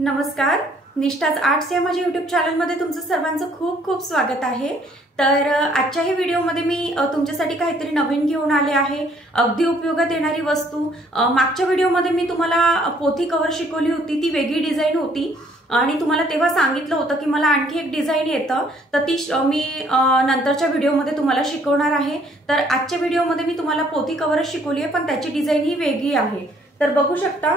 नमस्कार, निष्ठाज आर्ट्स या माझ्या YouTube चॅनलमध्ये तुमचं सर्वांचं खूप खूप स्वागत आहे। तर आजच्या हे व्हिडिओमध्ये मी तुमच्यासाठी काहीतरी नवीन घेऊन आले आहे, अगदी उपयोगात येणारी वस्तू। मागच्या व्हिडिओमध्ये मी तुम्हाला पोथी कव्हर शिकवली होती, ती वेगळी डिझाइन होती आणि तुम्हाला तेव्हा सांगितलं होतं की मला आणखी एक डिझाइन येतं, तर ती मी नंतरच्या व्हिडिओमध्ये तुम्हाला शिकवणार आहे। तर आजच्या व्हिडिओमध्ये मी तुम्हाला पोथी कव्हर शिकवली आहे, पण त्याची डिझाइन ही वेगळी आहे। तर बघू शकता,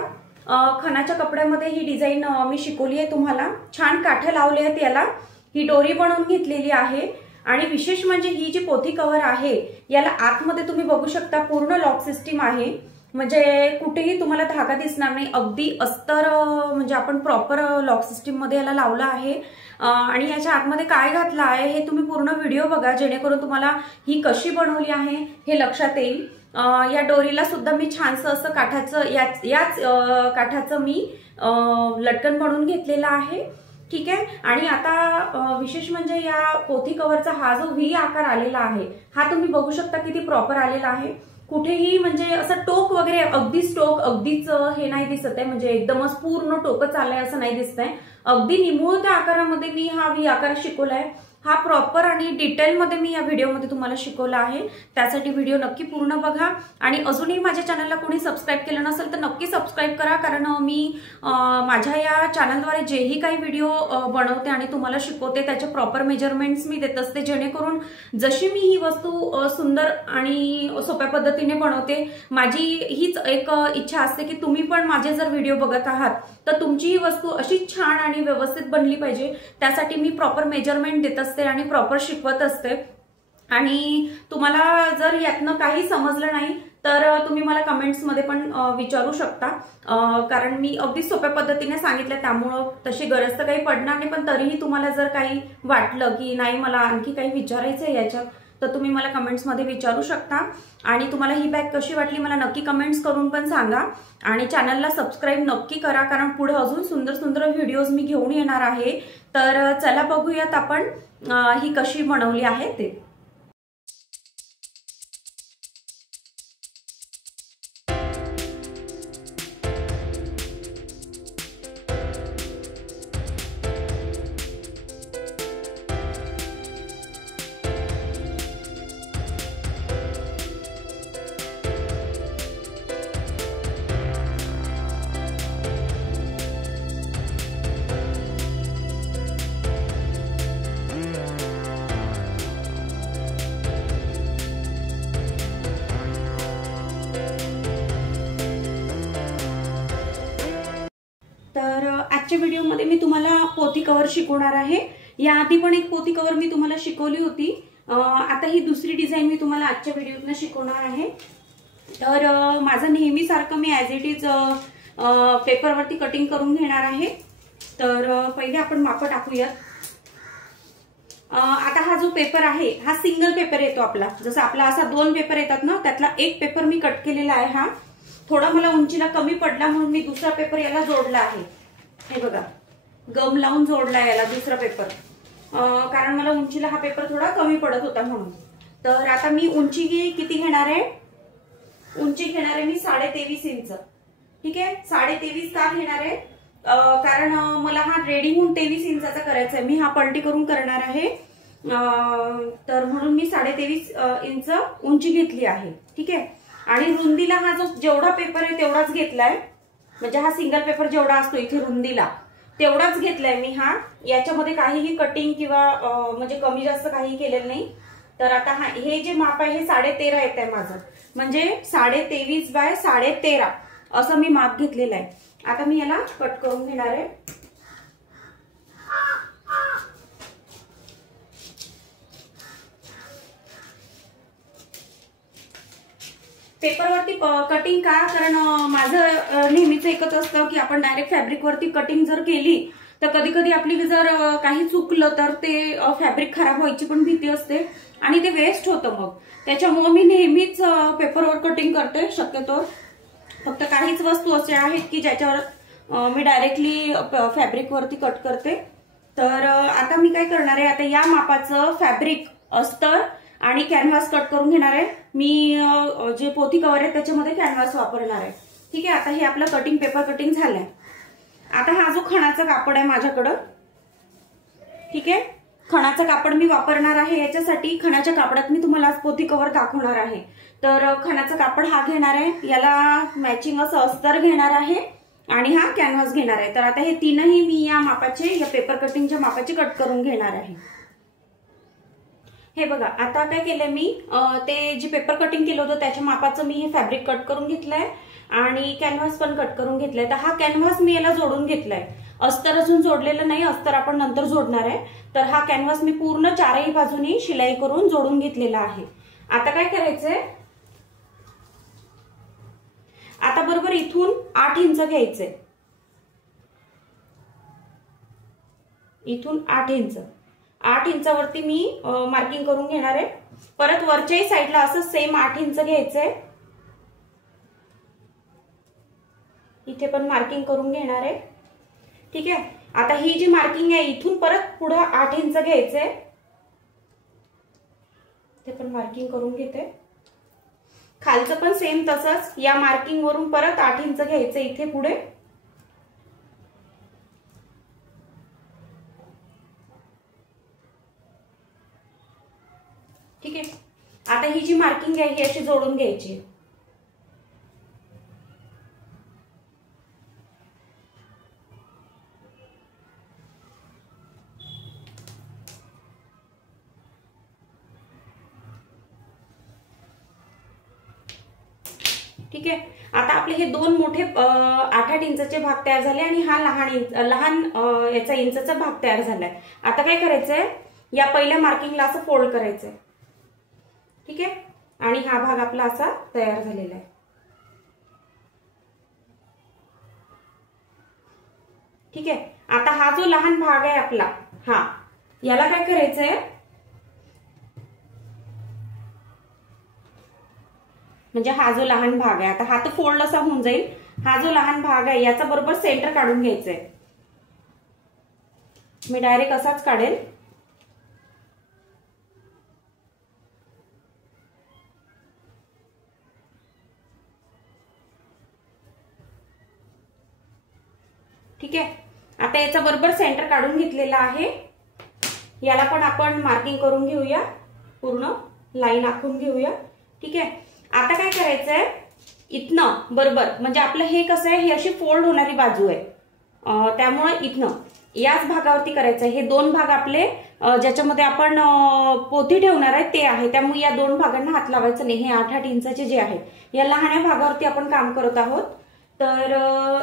खणाच्या कपड्यामध्ये ही डिझाइन मी शिकवली आहे तुम्हाला। छान काठ्या लावले आहेत, याला ही दोरी बनवून घेतलेली आहे। आणि विशेष म्हणजे ही जी पोथी कव्हर आहे, याला आतमध्ये तुम्ही बघू शकता पूर्ण लॉक सिस्टीम आहे, म्हणजे कुठेही तुम्हाला धागा दिसणार नाही। अगदी अस्तर म्हणजे आपण प्रॉपर लॉक सिस्टीम मध्ये याला लावला आहे। आणि याच्या आतमध्ये काय घातलं आहे हे तुम्ही पूर्ण व्हिडिओ बघा, जेणेकरून तुम्हाला ही कशी बनवली आहे हे लक्षात येईल। या दोरीला सुद्धा मी छानसं असं काठाचं याच काठाचं मी लटकन बनवून घेतलेला आहे, ठीक आहे। आणि आता विशेष म्हणजे या पोथी कव्हरचा हा जो व्ही आकार आलेला आहे, हा तुम्ही बघू शकता किती प्रॉपर आलेला आहे। कुठेही म्हणजे असं टोक वगैरे अगदीच टोक अगदीच हे नाही दिसत आहे, म्हणजे एकदमच पूर्ण टोकच आलंय असं नाही दिसतंय। अगदी निमुळ त्या आकारामध्ये मी हा व्ही आकार शिकवलाय। हा प्रॉपर आणि डिटेल मध्ये मी या व्हिडिओमध्ये तुम्हाला शिकवला आहे, त्यासाठी व्हिडिओ नक्की पूर्ण बघा। आणि अजूनही माझ्या चॅनलला कोणी सबस्क्राइब केलं नसेल तर नक्की सबस्क्राइब करा, कारण मी माझ्या या चॅनलद्वारे जेही काही व्हिडिओ बनवते आणि तुम्हाला शिकवते त्याचे प्रॉपर मेजरमेंट्स मी देत असते, जेणेकरून जशी मी ही वस्तू सुंदर आणि सोप्या पद्धतीने बनवते, माझी हीच एक इच्छा असते की तुम्ही पण माझे जर व्हिडिओ बघत आहात तर तुमची ही वस्तू अशी छान आणि व्यवस्थित बनली पाहिजे। त्यासाठी मी प्रॉपर मेजरमेंट देत असते आणि प्रॉपर शिकवत असते। आणि तुम्हाला जर यातनं काही समजलं नाही तर तुम्ही मला कमेंट्स मध्ये पण विचारू शकता, कारण मी अगदी सोप्या पद्धतीने सांगितलं, त्यामुळं तशी गरज तर काही पडणार नाही। पण तरीही तुम्हाला जर काही वाटलं की नाही मला आणखी काही विचारायचं आहे याच्यात, तर तुम्ही मला कमेंट्स मध्ये विचारू शकता। आणि तुम्हाला ही बॅग कशी वाटली मला नक्की कमेंट्स करून पण सांगा। आणि चॅनलला सबस्क्राइब नक्की करा, कारण पुढे अजून सुंदर सुंदर व्हिडिओज मी घेऊन येणार आहे। तर चला बघूयात आपण ही कशी बनवली आहे ते। तर आजच्या व्हिडिओमध्ये मी तुम्हाला पोथी कव्हर शिकवणार आहे। या आधी पण एक पोथी कव्हर मी तुम्हाला शिकवली होती, आता ही दुसरी डिझाइन मी तुम्हाला आजच्या व्हिडिओतून शिकवणार आहे। तर माझं नेहमी सारखं मी ॲज इट इज पेपरवरती कटिंग करून घेणार आहे। तर पहिले आपण माप टाकूयात। आता हा जो पेपर आहे हा सिंगल पेपर येतो आपला, जसं आपला असा दोन पेपर येतात ना, त्यातला एक पेपर मी कट केलेला आहे। हा थोडा मला उंचीला कमी पडला म्हणून मी दुसरा पेपर याला जोडला आहे। हे बघा, गम लावून जोडला याला दुसरा पेपर, कारण मला उंचीला हा पेपर थोडा कमी पडत होता म्हणून। तर आता मी उंची किती घेणार आहे, उंची घेणार आहे मी 23.5 इंच, ठीक आहे। 23.5 का घेणार आहे, कारण मला हा रेडी होऊन 23 इंचाचा करायचा आहे। मी हा पलटी करून करणार आहे, तर म्हणून मी 23.5 इंच उंची घेतली आहे, ठीक आहे। आणि रुंदीला हा जो जेवढा पेपर आहे तेवढाच घेतलाय, म्हणजे हा सिंगल पेपर जेवढा असतो इथे रुंदीला तेवढाच घेतलाय मी हा। याच्यामध्ये काहीही कटिंग किंवा म्हणजे कमी जास्त काही केलेलं नाही। तर आता हा हे जे माप आहे हे 13.5 येत आहे माझं, म्हणजे 23.5 बाय 13.5 असं मी माप घेतलेलं आहे। आता मी याला कट करून घेणार आहे। पेपरवरती कटिंग का, कारण माझं नेहमीच एकच असतं की आपण डायरेक्ट फॅब्रिकवरती कटिंग जर केली तर कधी कधी आपली जर काही चुकलं तर ते फॅब्रिक खराब व्हायची पण भीती असते आणि ते वेस्ट होतं मग। त्याच्यामुळे मी नेहमीच पेपरवर कटिंग करते शक्यतो। फक्त काहीच वस्तू असे आहेत की ज्याच्यावर मी डायरेक्टली फॅब्रिकवरती कट करते। तर आता मी काय करणार आहे, आता या मापाचं फॅब्रिक अस्तर आणि कॅनव्हास कट करून घेणार आहे। मी जे पोथी कव्हर आहे त्याच्यामध्ये कॅनव्हास वापरणार आहे, ठीक आहे। आता हे आपलं कटिंग पेपर कटिंग झालंय। आता हा जो खणाचा कापड आहे माझ्याकडं, ठीक आहे, खणाचं कापड मी वापरणार आहे याच्यासाठी. खणाच्या कापडात मी तुम्हाला आज पोथी कव्हर दाखवणार आहे. तर खणाचा कापड हा घेणार आहे, याला मॅचिंग असं अस्तर घेणार आहे आणि हा कॅनव्हास घेणार आहे. तर आता हे तीनही मी या मापाचे, या पेपर कटिंगच्या मापाचे कट करून घेणार आहे. हे बघा, आता काय केलंय मी, ते जे पेपर कटिंग केलं होतं त्याच्या मापाचं मी हे फॅब्रिक कट करून घेतलंय आणि कॅनव्हास पण कट करून घेतलाय. तर हा कॅनव्हास मी याला जोडून घेतलाय. अस्तर अजून जोडलेलं नाही, अस्तर आपण नंतर जोडणार आहे. तर हा कॅनव्हास मी पूर्ण चारही बाजूनी शिलाई करून जोडून घेतलेला आहे. आता काय करायचंय, आता बरोबर इथून 8 इंच घ्यायचंय, इथून 8 इंच, 8 इंचावरती मी मार्किंग करून घेणार आहे. परत वरच्याही साईडला असं सेम 8 इंच घ्यायचंय, इथे पण मार्किंग करून घेणार आहे. ठीक आहे, आता ही जी मार्किंग आहे इथून परत पुढे 8 इंच घ्यायचंय, ते पण मार्किंग करून घेते. खालचं पण सेम तसंच, या मार्किंग वरून परत 8 इंच घ्यायचं इथे पुढे. ठीक आहे, आता ही जी मार्किंग आहे ही अशी जोडून घ्यायची. ठीक आहे, आता आपले हे दोन मोठे 8-8 इंचाचे भाग तयार झाले आणि हा लहान याचा इंचाचा भाग तयार झालाय. आता काय करायचंय, या पहिल्या मार्किंगला असं फोल्ड करायचंय. ठीक आहे, आणि हा भाग आपला असा तयार झालेला आहे. ठीक आहे, आता हा जो लहान भाग आहे आपला, हा याला काय करायचंय, म्हणजे हा जो लहान भाग आहे, आता हा तर फोल्ड असा होऊन जाईल. हा जो लहान भाग आहे याचा बरोबर सेंटर काढून घ्यायचंय. मी डायरेक्ट असाच काढेल. ठीक आहे, आता याचा बरोबर सेंटर काढून घेतलेला आहे. याला पण आपण मार्किंग करून घेऊया, पूर्ण लाईन आखून घेऊया. ठीक आहे, आता काय करायचंय, इथनं बरोबर, म्हणजे आपलं हे कसं आहे, ही अशी फोल्ड होणारी बाजू आहे, त्यामुळे इथनं याच भागावरती करायचंय. हे दोन भाग आपले ज्याच्यामध्ये आपण पोथी ठेवणार आहे ते आहे, त्यामुळे या दोन भागांना हात लावायचं नाही. हे 8-8 इंचाचे जे आहे या लहान भागावरती आपण काम करत आहोत. तर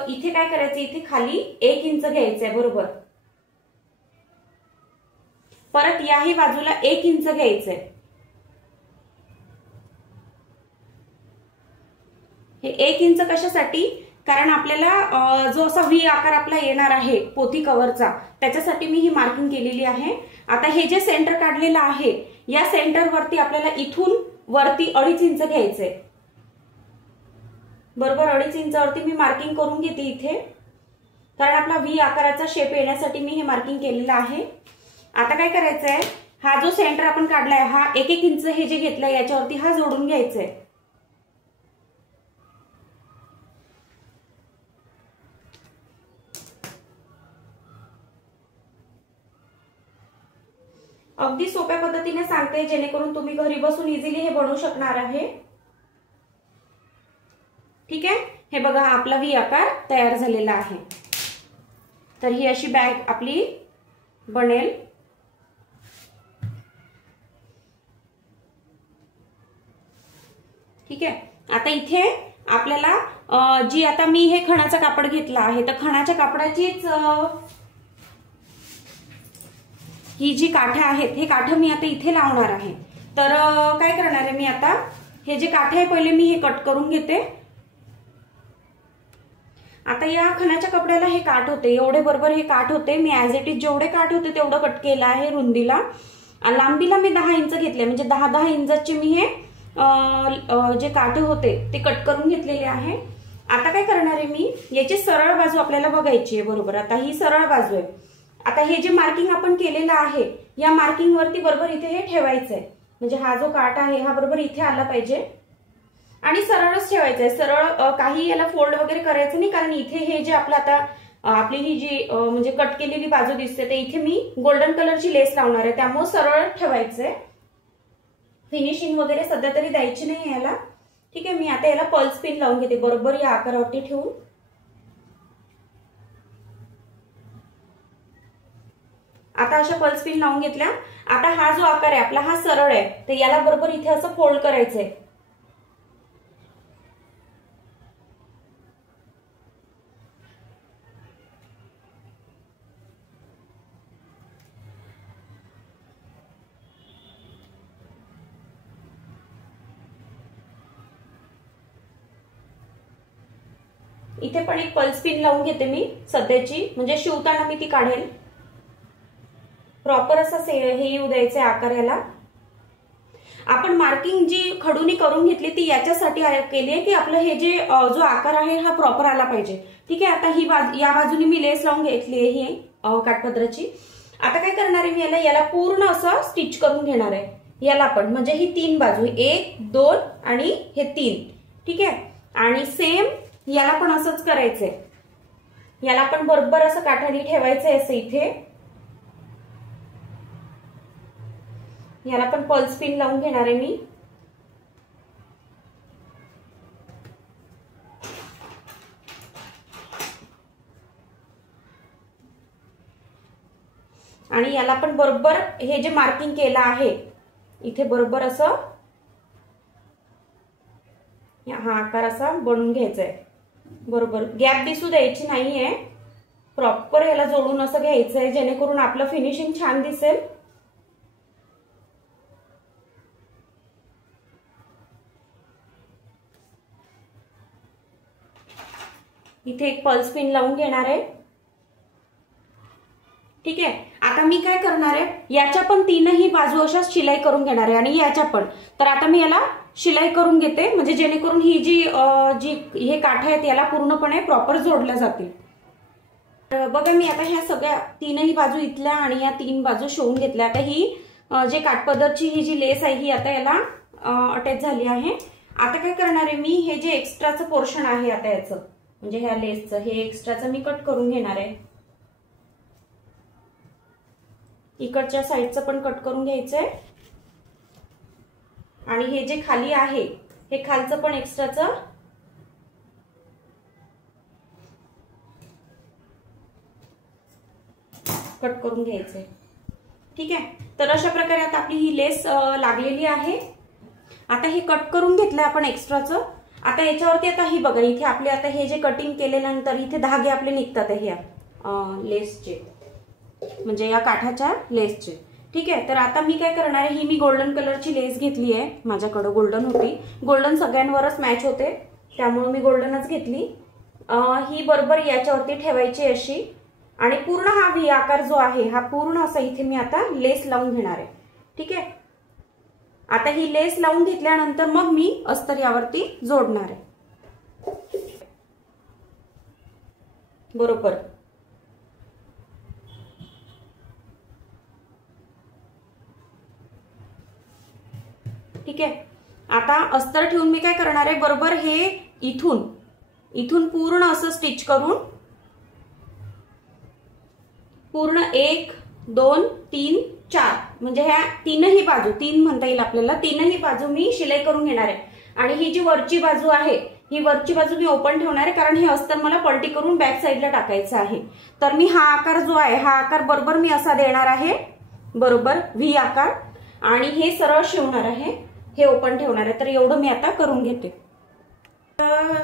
इथे काय करायचं, इथे खाली 1 इंच घ्यायचंय बरोबर. परत याही बाजूला 1 इंच घ्यायचंय. हे 1 इंच कशासाठी, कारण आपल्याला जो असा व्ही आकार आपला येणार आहे पोथी कव्हरचा, त्याच्यासाठी मी ही मार्किंग केलेली आहे. आता हे जे सेंटर काढलेलं आहे या सेंटर वरती आपल्याला इथून वरती 2.5 इंच घ्यायचंय. बरोबर 2.5 इंचावरती मी मार्किंग करून घेते इथे, कारण आपला व्ही आकाराचा शेप येण्यासाठी मी हे मार्किंग केलेलं आहे. आता काय करायचंय, हा जो सेंटर आपण काढलाय हा 1-1 इंच हे जे घेतलंय याच्यावरती हा जोडून घ्यायचंय. अगदी सोप्या पद्धतीने सांगते, जेणेकरून तुम्ही घरी बसून इझिली हे बनवू शकणार आहे. ठीक आहे, हे बघा आपला व्ही आकार तयार झालेला आहे. तर ही अशी बॅग आपली बनेल. ठीक आहे, आता इथे आपल्याला जी, आता मी हे खणाचं कापड घेतलं आहे, तर खणाच्या कापडाचीच ही जी काठं आहेत हे काठं मी आता इथे लावणार आहे. तर काय करणार आहे मी, आता हे जे काठं आहे पहिले मी हे कट करून घेते. आता या खणाच्या कपड्याला हे काठ होते, एवढे बरोबर हे काठ होते. मी ऍज इट इज जेवढे काठ होते तेवढं कट केलं आहे रुंदीला. लांबीला मी 10 इंच घेतले, म्हणजे 10-10 इंचाचे मी हे जे काठ होते ते कट करून घेतलेले आहे. आता काय करणार आहे मी, याची सरळ बाजू आपल्याला बघायची आहे बरोबर. आता ही सरळ बाजू आहे. आता हे जे मार्किंग आपण केलेलं आहे या मार्किंग वरती बरोबर इथे हे ठेवायचंय, म्हणजे हा जो काठ आहे हा बरोबर इथे आला पाहिजे आणि सरळच ठेवायचंय. सरळ, काही याला फोल्ड वगैरे करायचं नाही, कारण इथे हे जे आपलं आता आपली ही जी म्हणजे कट केलेली बाजू दिसते ते इथे मी गोल्डन कलरची लेस लावणार आहे, त्यामुळे सरळ ठेवायचंय, फिनिशिंग वगैरे सध्या तरी द्यायची नाही याला। ठीक आहे, मी आता याला पल्स पिन लावून घेते बरोबर या आकारावरती ठेवून। आता अशा पल्स पिन लावून घेतल्या। आता हा जो आकार आहे आपला हा सरळ आहे, तर याला बरोबर इथे असं फोल्ड करायचंय। इथे पण एक पल्स पिन लावून घेते मी सध्याची, म्हणजे शिवताना मी ती काढेल। प्रॉपर असा हे येऊ द्यायचे आकार याला। आपण मार्किंग जी खडूनी करून घेतली ती याच्यासाठी केली आहे की आपलं हे जे जो आकार आहे हा प्रॉपर आला पाहिजे। ठीक आहे, आता ही या बाजूने मी लेस लावून घेतली आहे ही काठपदराची। आता काय करणार आहे मी याला पूर्ण असं स्टिच करून घेणार आहे याला पण, म्हणजे ही 3 बाजू 1 2 आणि हे 3। ठीक आहे, आणि सेम याला पण असंच करायचंय, याला पण बरोबर असं काठाने ठेवायचंय असं इथे। याला पण पल्स पिन लावून घेणार आहे मी। आणि याला पण बरोबर हे जे मार्किंग केलं आहे इथे बरोबर असं हा आकार असा बनवून घ्यायचा आहे। बरोबर गॅप दिसू द्यायची नाहीये, प्रॉपर याला जोडून असं घ्यायचं आहे जेणेकरून आपलं फिनिशिंग छान दिसेल। इथे एक पल्स पिन लावून घेणार आहे। ठीक आहे, आता मी काय करणार आहे याच्या पण 3ही बाजू अशा शिलाई करून घेणार आहे आणि याच्या पण। तर आता मी याला शिलाई करून घेते, म्हणजे जेणेकरून ही जी हे काठ आहेत याला पूर्णपणे प्रॉपर जोडल्या जातील। बघा मी आता ह्या सगळ्या 3ही बाजू इथल्या आणि या 3 बाजू शिवून घेतल्या। आता ही जे काठपदरची ही जी लेस आहे ही आता याला अटॅच झाली आहे। आता काय करणार आहे मी हे जे एक्स्ट्राचं पोर्शन आहे आता याचं म्हणजे ह्या लेसचं हे एक्स्ट्राचं मी कट करून घेणार आहे। इकडच्या साईडचं पण कट करून घ्यायचंय आणि हे जे खाली आहे हे खालचं पण एक्स्ट्राचं कट करून घ्यायचंय। ठीक आहे, तर अशा प्रकारे आता आपली ही लेस लागलेली आहे। आता हे कट करून घेतलंय आपण एक्स्ट्राचं। आता याच्यावरती आता ही बघा इथे आपले आता हे जे कटिंग केल्यानंतर इथे धागे आपले निघतात ह्या लेसचे, म्हणजे या काठाच्या लेसचे। ठीक आहे, तर आता मी काय करणार आहे ही मी गोल्डन कलरची लेस घेतली आहे, माझ्याकडे गोल्डन होती, गोल्डन सगळ्यांवरच मॅच होते त्यामुळे मी गोल्डनच घेतली। ही बरोबर याच्यावरती ठेवायची अशी आणि पूर्ण हा व्ही आकार जो आहे हा पूर्ण असा इथे मी आता लेस लावून घेणार आहे। ठीक आहे, आता ही लेस लावून घेतल्यानंतर मग मी अस्तर यावरती जोडणार आहे बरोबर। ठीक आहे, आता अस्तर ठेवून मी काय करणार आहे बरोबर हे इथून पूर्ण असं स्टिच करून पूर्ण 1 2 3 4 म्हणजे ह्या 3ही बाजू 3 म्हणता येईल आपल्याला, 3ही बाजू मी शिलाई करून घेणार आहे। आणि ही जी वरची बाजू आहे ही वरची बाजू मी ओपन ठेवणार आहे कारण हे अस्तर मला पलटी करून बॅक साईडला टाकायचं आहे। तर मी हा आकार जो आहे हा आकार बरोबर मी असा देणार आहे बरोबर व्ही आकार आणि हे सरळ शिवणार आहे, हे ओपन ठेवणार आहे। तर एवढं मी आता करून घेते।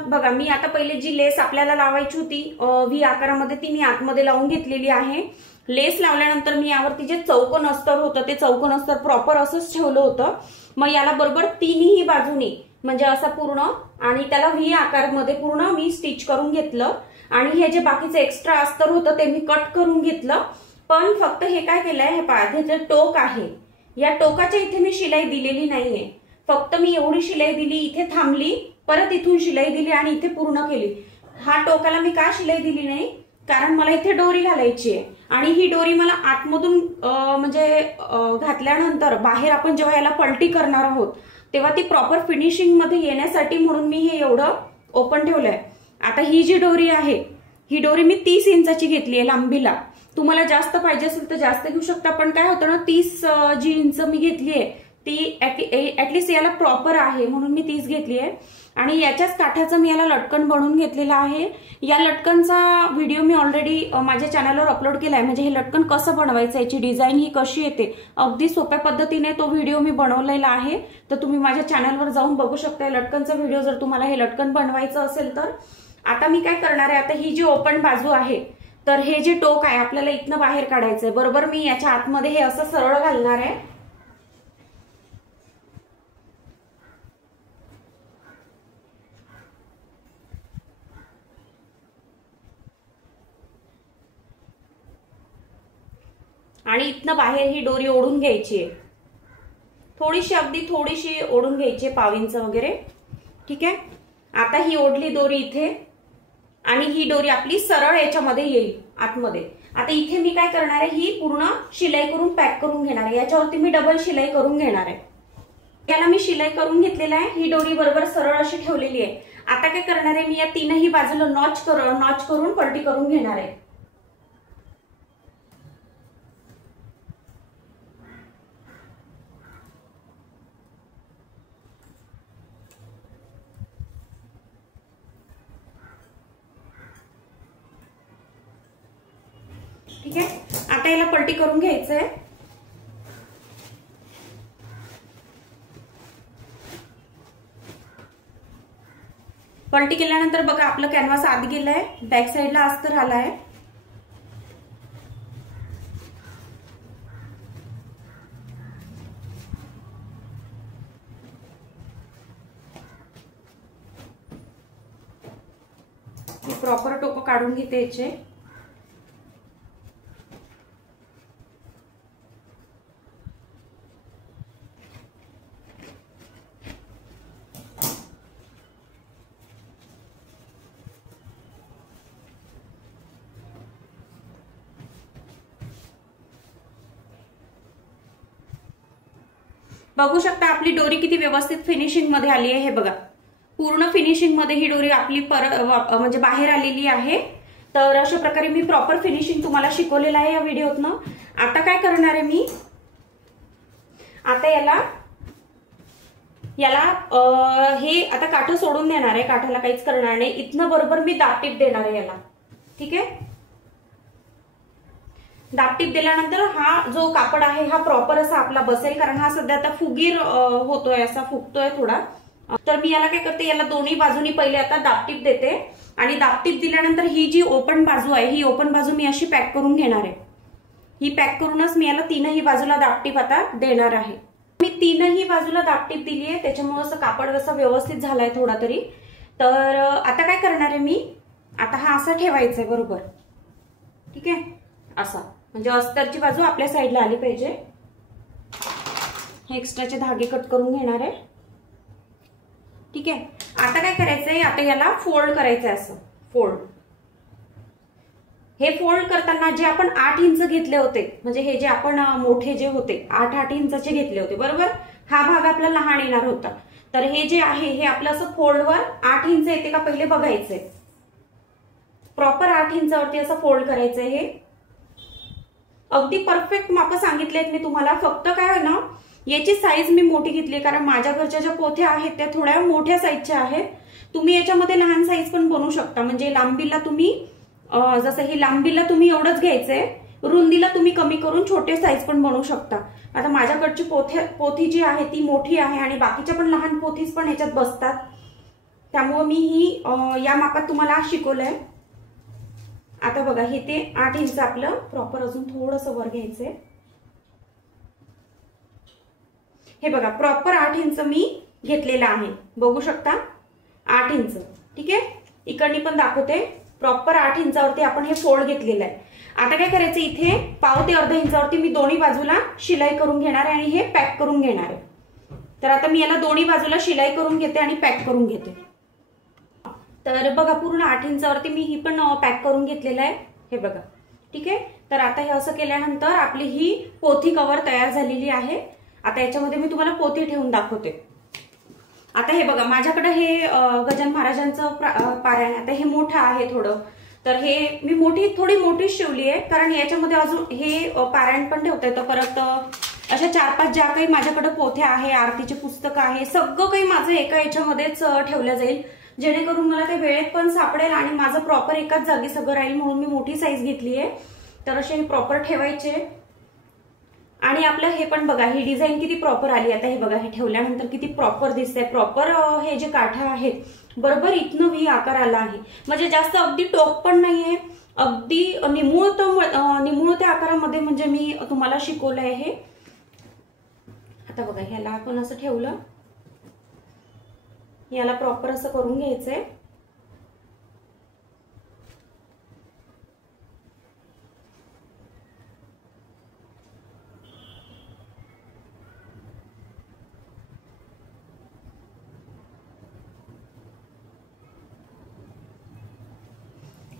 बघा मी आता पहिले जी लेस आपल्याला लावायची होती व्ही आकारामध्ये ती मी आतमध्ये लावून घेतलेली आहे। लेस लावल्यानंतर मी यावरती जे चौकोन अस्तर होतं ते चौकोन अस्तर प्रॉपर असंच ठेवलं होतं। मग याला बरोबर 3ही बाजूनी म्हणजे असा पूर्ण आणि त्याला व्ही आकारमध्ये पूर्ण मी स्टिच करून घेतलं आणि हे जे बाकीचं एक्स्ट्रा अस्तर होतं ते मी कट करून घेतलं। पण फक्त हे काय केलंय हे पहा जे टोक आहे या टोकाच्या इथे मी शिलाई दिलेली नाहीये, फक्त मी एवढी शिलाई दिली, इथे थांबली, परत इथून शिलाई दिली आणि इथे पूर्ण केली। हा टोकाला मी का शिलाई दिली नाही कारण मला इथे डोरी घालायची आहे आणि ही डोरी मला आतमधून म्हणजे घातल्यानंतर बाहेर आपण जेव्हा याला पलटी करणार आहोत तेव्हा ती प्रॉपर फिनिशिंग मध्ये येण्यासाठी म्हणून मी हे एवढं ओपन ठेवलंय। आता ही जी डोरी आहे ही दोरी मी 30 इंचाची घेतली आहे लांबीला. तुम्हाला जास्त पाहिजे असेल तर जास्त घेऊ शकता, पण काय होतं ना 30 जी इंच मी घेतली आहे ती ऍटलीस्ट याला प्रॉपर आहे म्हणून मी 30 घेतली आहे. आणि याच्याच काठाचं मी याला लटकन बनवून घेतलेलं आहे. या लटकनचा व्हिडिओ मी ऑलरेडी माझ्या चॅनलवर अपलोड केला आहे. म्हणजे हे लटकन कसं बनवायचं, याची डिझाईन ही कशी येते, अगदी सोप्या पद्धतीने तो व्हिडिओ मी बनवलेला आहे. तर तुम्ही माझ्या चॅनलवर जाऊन बघू शकता लटकनचा व्हिडिओ, जर तुम्हाला हे लटकन बनवायचं असेल तर. आता मी काय करणार आहे, आता ही जी ओपन बाजू आहे तर हे जे टोक आहे आपल्याला इथनं बाहेर काढायचंय. बरोबर मी याच्या आतमध्ये हे असं सरळ घालणार आहे. आणि इथनं बाहेर ही दोरी ओढून घ्यायची आहे, थोडीशी, अगदी थोडीशी ओढून घ्यायची, 1/2 इंच वगैरे. ठीक आहे. आता ही ओढली दोरी इथे आणि ही दोरी आपली सरळ याच्यामध्ये येईल आतमध्ये. आता इथे मी काय करणार आहे, ही पूर्ण शिलाई करून पॅक करून घेणार आहे. याच्यावरती मी डबल शिलाई करून घेणार आहे. याला मी शिलाई करून घेतलेला आहे. ही दोरी बरोबर सरळ अशी ठेवलेली आहे. आता काय करणार आहे, मी या तीनही बाजूला नॉच करून पलटी करून घेणार आहे. ठीक आहे. आता याला पलटी करून घ्यायचंय. पलटी केल्यानंतर बघा आपलं कॅनव्हास आत गेलाय, बॅक साइडला अस्तर आलाय. प्रॉपर टोकं काढून घेते याचे. बघू शकता आपली दोरी किती व्यवस्थित फिनिशिंग मध्ये आली आहे. हे बघा पूर्ण फिनिशिंग मध्ये ही दोरी आपली म्हणजे बाहेर आलेली आहे. तर अशा प्रकारे मी प्रॉपर फिनिशिंग तुम्हाला शिकवलेलं आहे या व्हिडिओतनं. आता काय करणार आहे मी, आता याला हे आता काठ सोडून देणार आहे, काठाला काहीच करणार नाही. इथनं बरोबर मी दाबटीप देणार आहे याला. ठीक आहे. दाबटीप दिल्यानंतर हा जो कापड आहे हा प्रॉपर असा आपला बसेल, कारण हा सध्या आता फुगीर होतोय, असा फुगतोय थोडा. तर मी याला काय करते, याला दोन्ही बाजूनी पहिले आता दाबटीप देते. आणि दाबटीप दिल्यानंतर ही जी ओपन बाजू आहे, ही ओपन बाजू मी अशी पॅक करून घेणार आहे. ही पॅक करूनच मी याला तीनही बाजूला दाबटीप आता देणार आहे. मी तीनही बाजूला दाबटीप दिली आहे, त्याच्यामुळे असं कापड असं व्यवस्थित झालाय थोडा तरी. तर आता काय करणार आहे मी, आता हा असा ठेवायचा आहे बरोबर. ठीक आहे. असा म्हणजे अस्तरची बाजू आपल्या साईडला आली पाहिजे. हे एक्स्ट्राचे धागे कट करून घेणार आहे. ठीक आहे. आता काय करायचंय, आता याला फोल्ड करायचंय असं फोल्ड. हे फोल्ड करताना जे आपण 8 इंच घेतले होते, म्हणजे हे जे आपण मोठे जे होते 8 इंचाचे घेतले होते बरोबर, हा भाग आपला लहान येणार होता. तर हे जे आहे हे आपलं असं फोल्डवर 8 इंच येते का पहिले बघायचंय. प्रॉपर 8 इंचावरती असं फोल्ड करायचंय. हे अगदी परफेक्ट माप सांगितलेत मी तुम्हाला. फक्त काय आहे ना, याची साईज मी मोठी घेतली कारण माझ्या घरच्या ज्या पोथ्या आहेत त्या थोड्या मोठ्या साईजच्या आहेत. तुम्ही याच्यामध्ये लहान साईज पण बनवू शकता. म्हणजे लांबीला तुम्ही जसं ही लांबीला तुम्ही एवढंच घ्यायचंय, रुंदीला तुम्ही कमी करून छोटे साईज पण बनवू शकता. आता माझ्याकडची पोथी जी आहे ती मोठी आहे आणि बाकीच्या पण लहान पोथीच पण याच्यात बसतात. त्यामुळे मी ही या मापात तुम्हाला शिकवलंय. आता बघा हे ते 8 इंच आपलं प्रॉपर अजून थोडंसं वर घ्यायचंय. हे बघा प्रॉपर 8 इंच मी घेतलेलं आहे, बघू शकता 8 इंच. ठीक आहे. इकडनी पण दाखवते. प्रॉपर 8 इंचावरती आपण हे फोल्ड घेतलेलं आहे. आता काय करायचं, इथे 1/2 ते अर्धा इंचावरती मी दोन्ही बाजूला शिलाई करून घेणार आहे आणि हे पॅक करून घेणार आहे. तर आता मी याला दोन्ही बाजूला शिलाई करून घेते आणि पॅक करून घेते. तर बघा पूर्ण 8 इंचावरती मी ही पण पॅक करून घेतलेलं आहे. हे बघा. ठीक आहे. तर आता हे असं केल्यानंतर आपली ही पोथी कव्हर तयार झालेली आहे. आता याच्यामध्ये मी तुम्हाला पोथी ठेवून दाखवते. आता हे बघा माझ्याकडे हे गजानन महाराजांचं पारायण, आता हे मोठं आहे थोडं, तर हे मी थोडी मोठी शिवली आहे, कारण याच्यामध्ये अजून हे पारायण पण ठेवता येतं. परत अशा 4-5 ज्या काही माझ्याकडे पोथ्या आहे, आरतीचे पुस्तकं आहे, सगळं काही माझं एका याच्यामध्येच ठेवलं जाईल, जेणेकरून मला ते वेळेत पण सापडेल आणि माझं प्रॉपर एकाच जागी सगळं राहील. म्हणून मी मोठी साईज घेतली आहे. तर असे प्रॉपर ठेवायचे. आणि आपलं हे पण बघा, ही डिझाईन किती प्रॉपर आली. आता हे बघा, हे ठेवल्यानंतर किती प्रॉपर दिसतंय. प्रॉपर हे जे काठ्या आहेत बरोबर इथनं व्ही आकार आला आहे. म्हणजे जास्त अगदी टोक पण नाहीये, अगदी निमुळत्या आकारामध्ये म्हणजे मी तुम्हाला शिकवलं आहे हे. आता बघा, ह्याला आपण असं ठेवलं, याला प्रॉपर असं करून घ्यायचंय.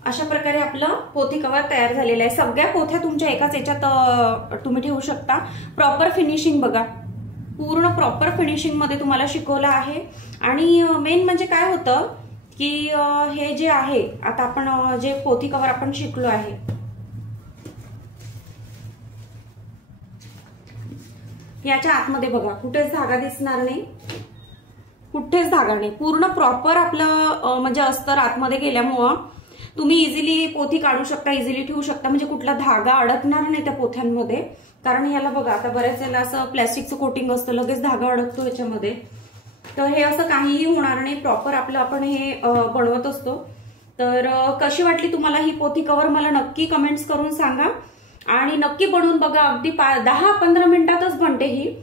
अशा प्रकारे आपलं पोथी कव्हर तयार झालेलं आहे. सगळ्या पोथ्या तुमच्या एकाच याच्यात तुम्ही ठेवू शकता. प्रॉपर फिनिशिंग बघा, पूर्ण प्रॉपर फिनिशिंग मध्ये तुम्हाला शिकवलं आहे. आणि मेन म्हणजे काय होतं की हे जे आहे, आता आपण जे पोथी कव्हर आपण शिकलो आहे, याच्या आतमध्ये बघा कुठेच धागा दिसणार नाही, कुठेच धागा नाही. पूर्ण प्रॉपर आपलं म्हणजे अस्तर आतमध्ये गेल्यामुळं तुम्ही इझिली पोथी काढू शकता, इझिली ठेवू शकता. म्हणजे कुठला धागा अडकणार नाही त्या पोथ्यांमध्ये. कारण याला बघा, आता बऱ्याच याला असं प्लॅस्टिकचं कोटिंग असतं, लगेच धागा अडकतो याच्यामध्ये. तर हे असं काहीही होणार नाही. प्रॉपर आपलं आपण हे बनवत असतो. तर कशी वाटली तुम्हाला ही पोथी कव्हर मला नक्की कमेंट्स करून सांगा. आणि नक्की बनवून बघा, अगदी 10-15 मिनिटातच बनते ही.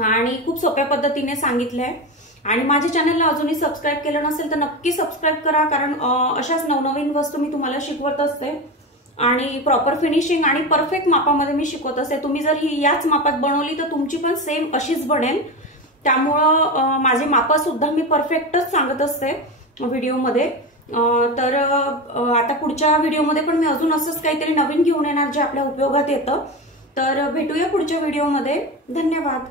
आणि खूप सोप्या पद्धतीने सांगितलंय. आणि माझ्या चॅनलला अजूनही सबस्क्राईब केलं नसेल तर नक्की सबस्क्राईब करा, कारण अशाच नवनवीन वस्तू मी तुम्हाला शिकवत असते. आणि प्रॉपर फिनिशिंग आणि परफेक्ट मापामध्ये मी शिकवत असते. तुम्ही जर ही याच मापात बनवली तर तुमची पण सेम अशीच बनेल. त्यामुळं माझे माप सुद्धा मी परफेक्टच सांगत असते व्हिडिओमध्ये. तर आता पुढच्या व्हिडिओमध्ये पण मी अजून असंच काहीतरी नवीन घेऊन येणार जे आपल्या उपयोगात येतं. तर भेटूया पुढच्या व्हिडिओमध्ये. धन्यवाद.